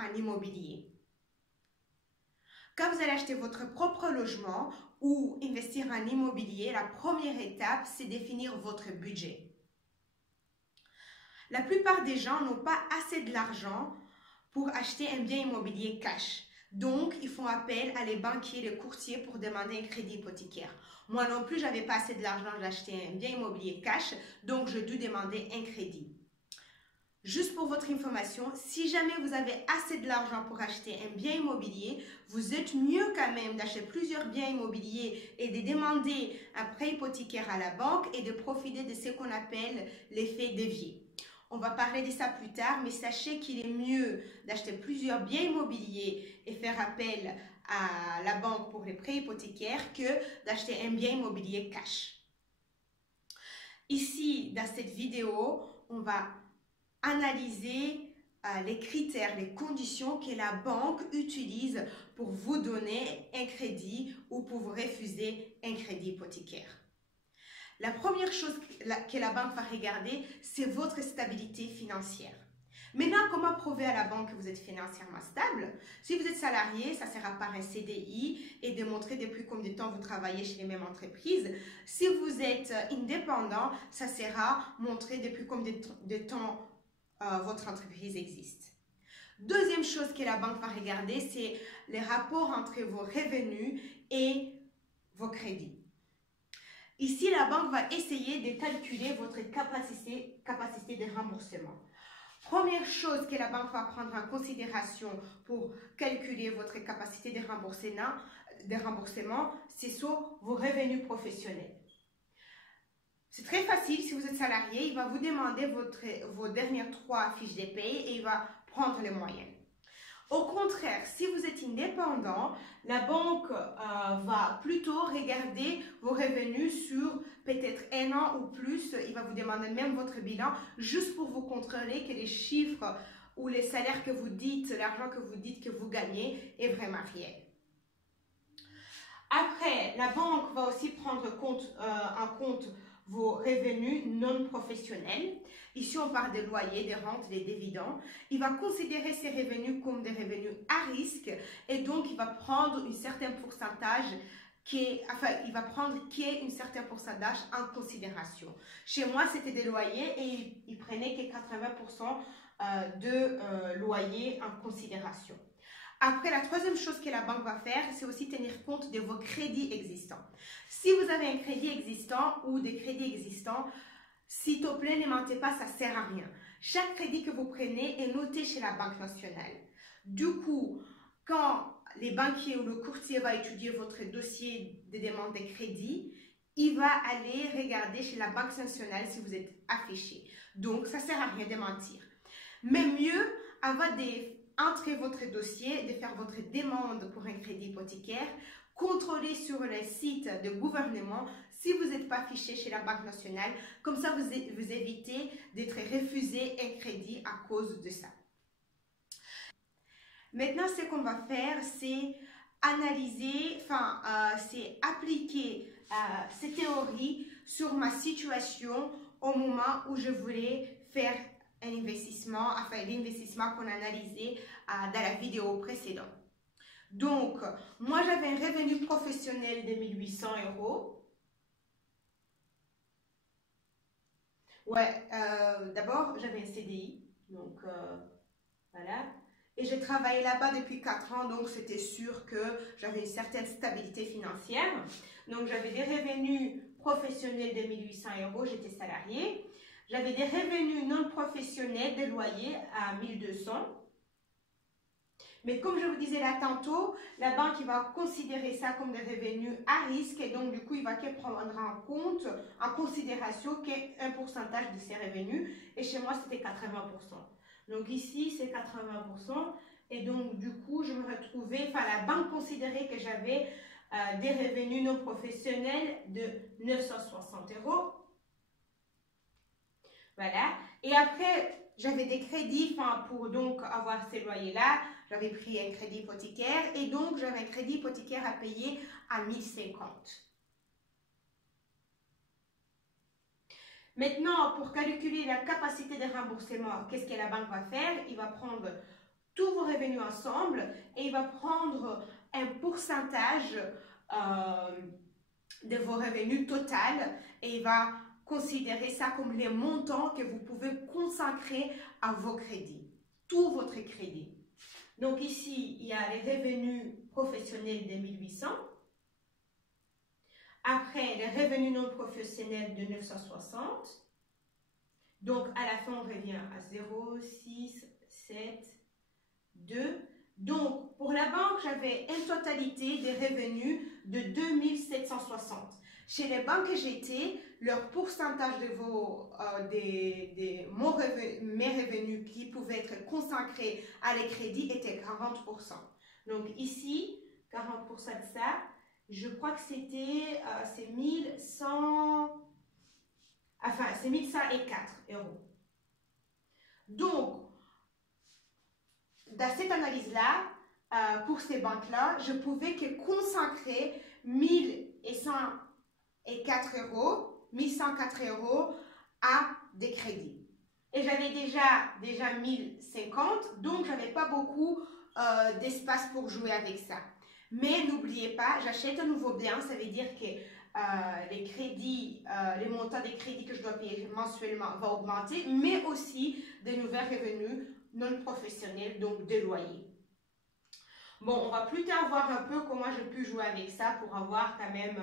en immobilier. Quand vous allez acheter votre propre logement ou investir en immobilier, la première étape, c'est définir votre budget. La plupart des gens n'ont pas assez de l'argent pour acheter un bien immobilier cash. Donc, ils font appel à les banquiers, les courtiers pour demander un crédit hypothécaire. Moi non plus, je n'avais pas assez de l'argent d'acheter un bien immobilier cash, donc je dû demander un crédit. Juste pour votre information, si jamais vous avez assez de l'argent pour acheter un bien immobilier, vous êtes mieux quand même d'acheter plusieurs biens immobiliers et de demander un prêt hypothécaire à la banque et de profiter de ce qu'on appelle l'effet d'évier. On va parler de ça plus tard, mais sachez qu'il est mieux d'acheter plusieurs biens immobiliers et faire appel à la banque pour les prêts hypothécaires que d'acheter un bien immobilier cash. Ici, dans cette vidéo, on va analyser les critères, les conditions que la banque utilise pour vous donner un crédit ou pour vous refuser un crédit hypothécaire. La première chose que la banque va regarder, c'est votre stabilité financière. Maintenant, comment prouver à la banque que vous êtes financièrement stable? Si vous êtes salarié, ça sera par un CDI et démontrer depuis combien de temps vous travaillez chez les mêmes entreprises. Si vous êtes indépendant, ça sera montrer depuis combien de temps votre entreprise existe. Deuxième chose que la banque va regarder, c'est les rapports entre vos revenus et vos crédits. Ici, la banque va essayer de calculer votre capacité de remboursement. Première chose que la banque va prendre en considération pour calculer votre capacité de remboursement, c'est sur vos revenus professionnels. C'est très facile, si vous êtes salarié, il va vous demander vos dernières 3 fiches de paye et il va prendre les moyennes. Au contraire, si vous êtes indépendant, la banque va plutôt regarder vos revenus sur peut-être 1 an ou plus. Il va vous demander même votre bilan juste pour vous contrôler que les chiffres ou les salaires que vous dites, l'argent que vous dites que vous gagnez est vraiment réel. Après, la banque va aussi prendre en compte vos revenus non professionnels. Ici, on parle des loyers, des rentes, des dividendes. Il va considérer ces revenus comme des revenus à risque et donc il va prendre un certain pourcentage un certain pourcentage en considération. Chez moi, c'était des loyers et il prenait que 80% de loyers en considération. Après, la troisième chose que la banque va faire, c'est aussi tenir compte de vos crédits existants. Si vous avez un crédit existant ou des crédits existants, s'il te plaît, ne mentez pas, ça ne sert à rien. Chaque crédit que vous prenez est noté chez la Banque nationale. Du coup, quand les banquiers ou le courtier va étudier votre dossier de demande de crédit, il va aller regarder chez la Banque nationale si vous êtes affiché. Donc, ça ne sert à rien de mentir. Mais mieux, entrer votre dossier, de faire votre demande pour un crédit hypothécaire, contrôler sur les sites de gouvernement si vous n'êtes pas affiché chez la Banque nationale. Comme ça, vous évitez d'être refusé un crédit à cause de ça. Maintenant, ce qu'on va faire, c'est analyser, c'est appliquer ces théories sur ma situation au moment où je voulais faire un investissement, l'investissement qu'on a analysé dans la vidéo précédente. Donc, moi, j'avais un revenu professionnel de 1 800 €. Ouais, d'abord, j'avais un CDI, donc voilà. Et j'ai travaillé là-bas depuis 4 ans, donc c'était sûr que j'avais une certaine stabilité financière. Donc, j'avais des revenus professionnels de 1 800 €, j'étais salariée. J'avais des revenus non professionnels de loyer à 1 200 €. Mais comme je vous disais là tantôt, la banque va considérer ça comme des revenus à risque et donc du coup, il va prendre en considération qu'un pourcentage de ces revenus. Et chez moi, c'était 80%. Donc ici, c'est 80%. Et donc du coup, je me retrouvais, la banque considérait que j'avais des revenus non professionnels de 960 €. Voilà. Et après, j'avais des crédits, pour donc avoir ces loyers-là, j'avais pris un crédit hypothécaire et donc j'avais un crédit hypothécaire à payer à 1 050. Maintenant, pour calculer la capacité de remboursement, qu'est-ce que la banque va faire? Il va prendre tous vos revenus ensemble et il va prendre un pourcentage de vos revenus total et il va considérer ça comme les montants que vous pouvez consacrer à vos crédits, tout votre crédit. Donc ici, il y a les revenus professionnels de 1800. Après, les revenus non professionnels de 960. Donc, à la fin, on revient à 0, 6, 7, 2. Donc, pour la banque, j'avais une totalité des revenus de 2760. Chez les banques que j'étais, leur pourcentage de mes revenus qui pouvaient être consacrés à les crédits était 40%. Donc, ici, 40% de ça, je crois que c'était, c'est 1100, enfin, c'est 1104 euros. Donc, dans cette analyse-là, pour ces banques-là, je pouvais que consacrer 1104 euros, 1104 euros à des crédits. Et j'avais déjà 1050, donc j'avais pas beaucoup d'espace pour jouer avec ça. Mais n'oubliez pas, j'achète un nouveau bien, ça veut dire que les crédits, les montants des crédits que je dois payer mensuellement va augmenter, mais aussi des nouveaux revenus non professionnels, donc des loyers. Bon, on va plus tard voir un peu comment je peux jouer avec ça pour avoir quand même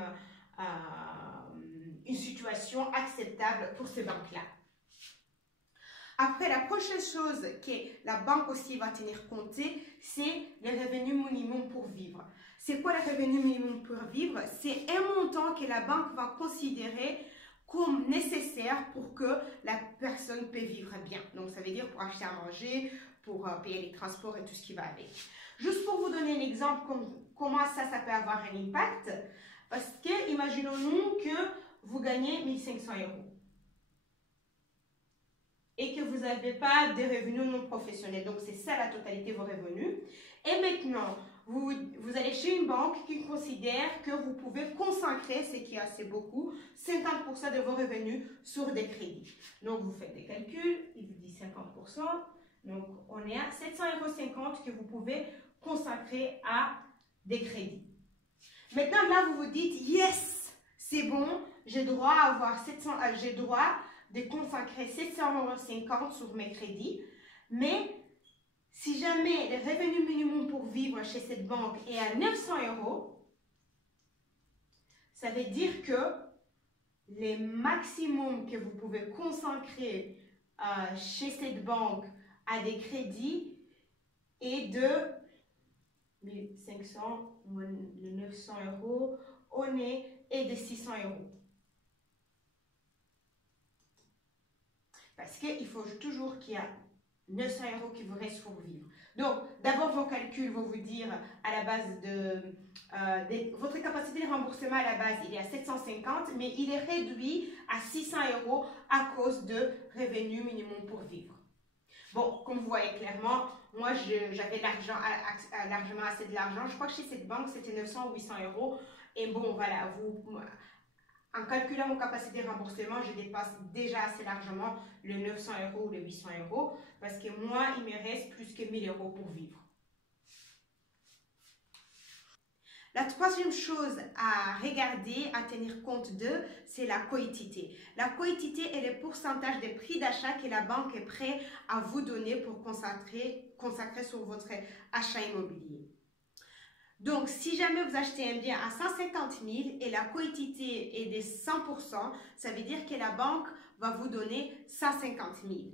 une situation acceptable pour ces banques-là. Après, la prochaine chose que la banque aussi va tenir compte, c'est les revenus minimum pour vivre. C'est quoi le revenu minimum pour vivre? C'est un montant que la banque va considérer comme nécessaire pour que la personne puisse vivre bien. Donc, ça veut dire pour acheter à manger, pour payer les transports et tout ce qui va avec. Juste pour vous donner un exemple, comment ça peut avoir un impact. Parce que, imaginons-nous que vous gagnez 1500 euros. Et que vous n'avez pas de revenus non professionnels. Donc, c'est ça la totalité de vos revenus. Et maintenant, vous allez chez une banque qui considère que vous pouvez consacrer, ce qui est assez beaucoup, 50% de vos revenus sur des crédits. Donc, vous faites des calculs, il vous dit 50%. Donc, on est à 700,50 € que vous pouvez consacrer à des crédits. Maintenant, là, vous vous dites, yes, c'est bon, j'ai droit à avoir j'ai droit de consacrer 750 € sur mes crédits, mais si jamais le revenu minimum pour vivre chez cette banque est à 900 €, ça veut dire que le maximum que vous pouvez consacrer chez cette banque à des crédits est de 1500, le 900 €, on est de 600 €. Parce qu'il faut toujours qu'il y ait 900 € qui vous reste pour vivre. Donc, d'abord, vos calculs vont vous dire à la base votre capacité de remboursement à la base, il est à 750, mais il est réduit à 600 € à cause de revenus minimum pour vivre. Bon, comme vous voyez clairement, moi, j'avais largement assez de l'argent. Je crois que chez cette banque, c'était 900 ou 800 €. Et bon, voilà, en calculant mon capacité de remboursement, je dépasse déjà assez largement le 900 € ou le 800 € parce que moi, il me reste plus que 1000 € pour vivre. La troisième chose à regarder, à tenir compte de, c'est la quotité. La quotité est le pourcentage des prix d'achat que la banque est prête à vous donner pour consacrer sur votre achat immobilier. Donc, si jamais vous achetez un bien à 150 000 et la quotité est de 100%, ça veut dire que la banque va vous donner 150 000.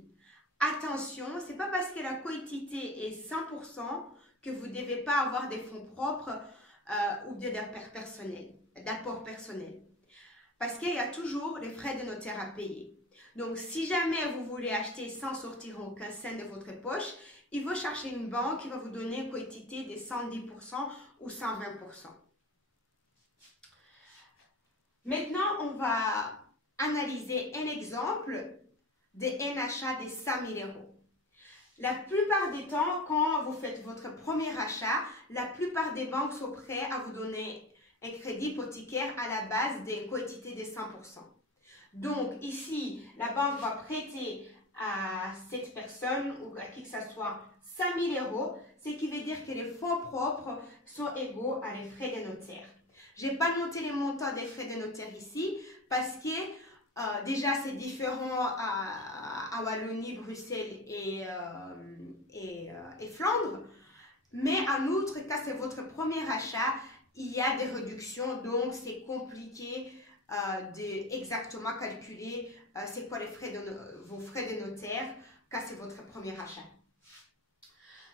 Attention, ce n'est pas parce que la quotité est 100% que vous ne devez pas avoir des fonds propres ou d'apport personnel. Parce qu'il y a toujours les frais de notaire à payer. Donc, si jamais vous voulez acheter sans sortir aucun cent de votre poche, il faut chercher une banque qui va vous donner une quotité de 110% ou 120%. Maintenant, on va analyser un exemple d'un achat de 100 000 €. La plupart des temps, quand vous faites votre premier achat, la plupart des banques sont prêtes à vous donner un crédit hypothécaire à la base d'une quotité de 100%. Donc ici, la banque va prêter à cette personne ou à qui que ce soit 5 000 euros, ce qui veut dire que les fonds propres sont égaux à les frais de notaire. Je n'ai pas noté les montants des frais de notaire ici parce que déjà c'est différent à Wallonie, Bruxelles et Flandre. Mais en outre, quand c'est votre premier achat, il y a des réductions, donc c'est compliqué de exactement calculer c'est quoi vos frais de notaire quand c'est votre premier achat.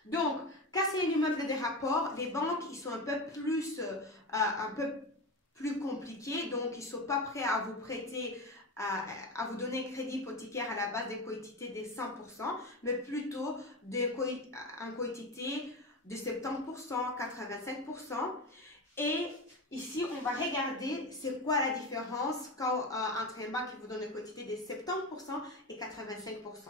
Donc, quand c'est un immeuble de rapport, les banques ils sont un peu plus compliqués, donc ils ne sont pas prêts à vous prêter, à vous donner un crédit hypothécaire à la base des quotités de 100%, mais plutôt un quotité de 70%, 85%. Et ici, on va regarder c'est quoi la différence entre un banque qui vous donne une quotité de 70% et 85%.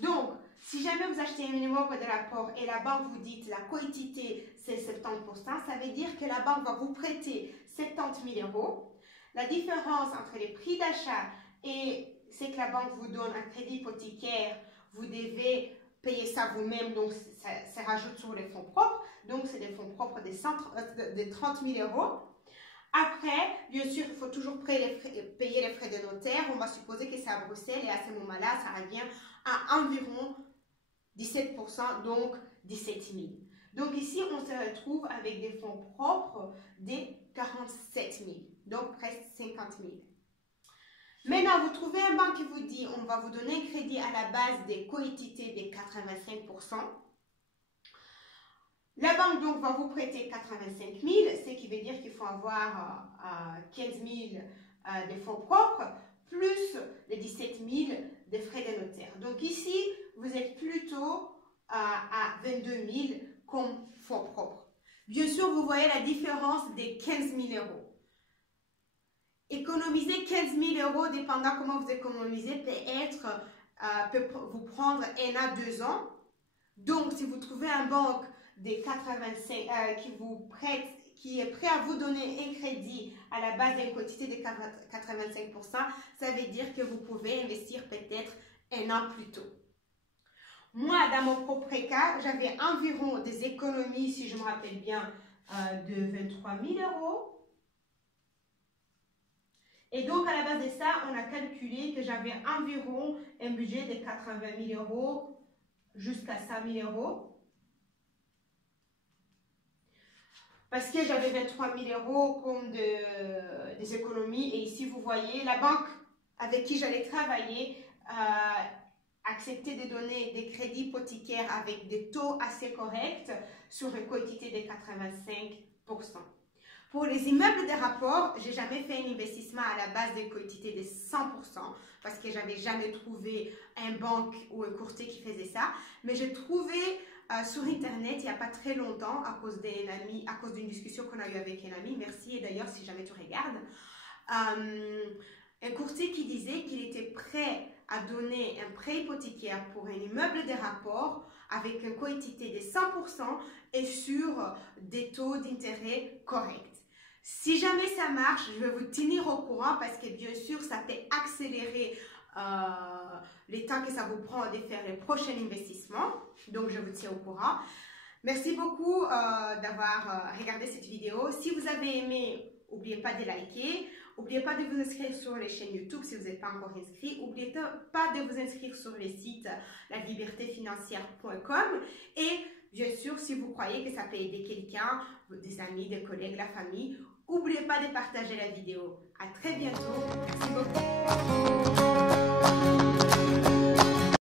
Donc, si jamais vous achetez un immeuble de rapport et la banque vous dit la quotité c'est 70%, ça veut dire que la banque va vous prêter 70 000 euros. La différence entre les prix d'achat et ce que la banque vous donne un crédit hypothécaire, vous devez payer ça vous-même, donc ça rajoute sur les fonds propres. Donc, c'est des fonds propres de 30 000 euros. Après, bien sûr, il faut toujours payer les frais de notaire. On va supposer que c'est à Bruxelles et à ce moment-là, ça revient à environ 17%, donc 17 000. Donc ici, on se retrouve avec des fonds propres de 47 000, donc presque 50 000. Maintenant, vous trouvez un banque qui vous dit on va vous donner un crédit à la base des quotités de 85%. La banque donc va vous prêter 85 000, ce qui veut dire qu'il faut avoir 15 000 de fonds propres, plus les 17 000 de frais de notaire. Donc ici, vous êtes plutôt à 22 000 comme fonds propres. Bien sûr, vous voyez la différence des 15 000 euros. Économiser 15 000 euros, dépendant comment vous économisez, peut vous prendre 1 à 2 ans. Donc, si vous trouvez un banque des 85, qui est prêt à vous donner un crédit à la base d'une quotité de 85%, ça veut dire que vous pouvez investir peut-être 1 an plus tôt. Moi, dans mon propre cas, j'avais environ des économies, si je me rappelle bien, de 23 000 euros. Et donc, à la base de ça, on a calculé que j'avais environ un budget de 80 000 euros jusqu'à 100 000 euros. Parce que j'avais 23 000 euros comme des économies. Et ici, vous voyez, la banque avec qui j'allais travailler acceptait de donner des crédits hypothécaires avec des taux assez corrects sur une quotité de 85%. Pour les immeubles de rapport, je n'ai jamais fait un investissement à la base de quotité de 100% parce que je n'avais jamais trouvé un banque ou un courtier qui faisait ça. Mais j'ai trouvé sur Internet, il n'y a pas très longtemps, à cause d'une discussion qu'on a eue avec un ami, merci, et d'ailleurs, si jamais tu regardes, un courtier qui disait qu'il était prêt à donner un prêt hypothécaire pour un immeuble de rapport avec une quotité de 100% et sur des taux d'intérêt corrects. Si jamais ça marche, je vais vous tenir au courant parce que bien sûr, ça peut accélérer les temps que ça vous prend de faire les prochains investissements. Donc, je vous tiens au courant. Merci beaucoup d'avoir regardé cette vidéo. Si vous avez aimé, n'oubliez pas de liker. N'oubliez pas de vous inscrire sur les chaînes YouTube si vous n'êtes pas encore inscrit. N'oubliez pas de vous inscrire sur le site lalibertéfinancière.com. Et bien sûr, si vous croyez que ça peut aider quelqu'un, des amis, des collègues, la famille, n'oubliez pas de partager la vidéo. À très bientôt. Merci beaucoup.